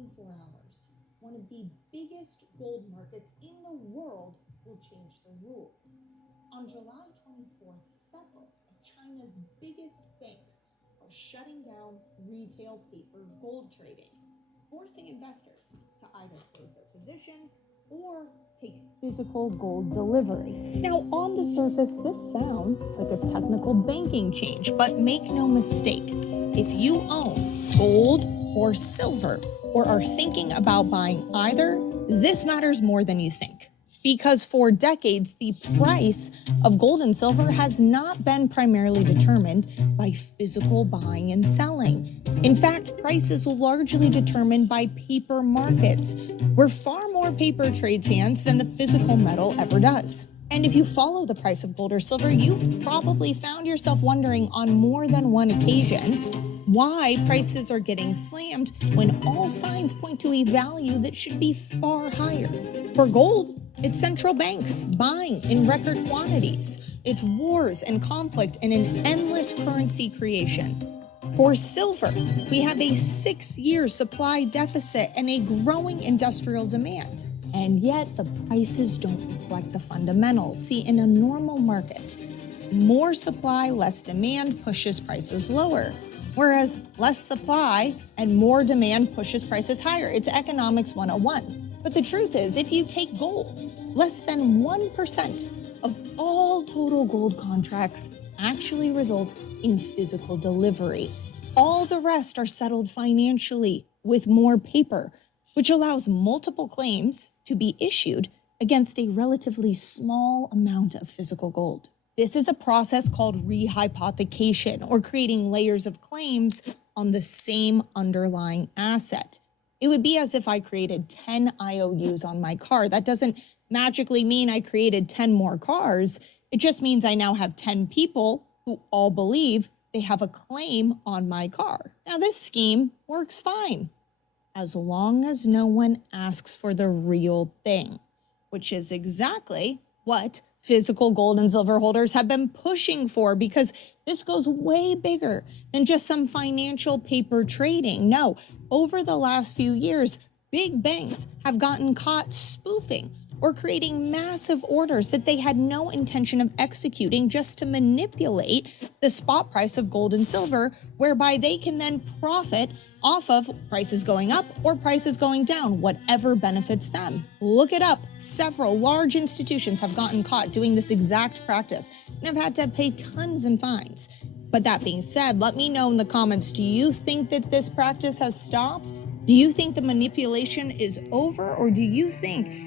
24 hours, one of the biggest gold markets in the world will change the rules. On July 24th, several of China's biggest banks are shutting down retail paper gold trading, forcing investors to either close their positions or take physical gold delivery. Now, on the surface, this sounds like a technical banking change, but make no mistake, if you own gold or silver or are thinking about buying either, this matters more than you think. Because for decades, the price of gold and silver has not been primarily determined by physical buying and selling. In fact, price is largely determined by paper markets, where far more paper trades hands than the physical metal ever does. And if you follow the price of gold or silver, you've probably found yourself wondering on more than one occasion why prices are getting slammed when all signs point to a value that should be far higher. For gold, it's central banks buying in record quantities. It's wars and conflict and an endless currency creation. For silver, we have a 6-year supply deficit and a growing industrial demand. And yet the prices don't reflect the fundamentals. See, in a normal market, more supply, less demand pushes prices lower. Whereas less supply and more demand pushes prices higher. It's economics 101. But the truth is, if you take gold, less than 1% of all total gold contracts actually result in physical delivery. All the rest are settled financially with more paper, which allows multiple claims to be issued against a relatively small amount of physical gold. This is a process called rehypothecation, or creating layers of claims on the same underlying asset. It would be as if I created 10 IOUs on my car. That doesn't magically mean I created 10 more cars. It just means I now have 10 people who all believe they have a claim on my car. Now, this scheme works fine, as long as no one asks for the real thing, which is exactly what physical gold and silver holders have been pushing for, because this goes way bigger than just some financial paper trading. No, over the last few years, big banks have gotten caught spoofing or creating massive orders that they had no intention of executing just to manipulate the spot price of gold and silver, whereby they can then profit off of prices going up or prices going down, whatever benefits them. Look it up. Several large institutions have gotten caught doing this exact practice and have had to pay tons in fines. But that being said, let me know in the comments, do you think that this practice has stopped? Do you think the manipulation is over, or do you think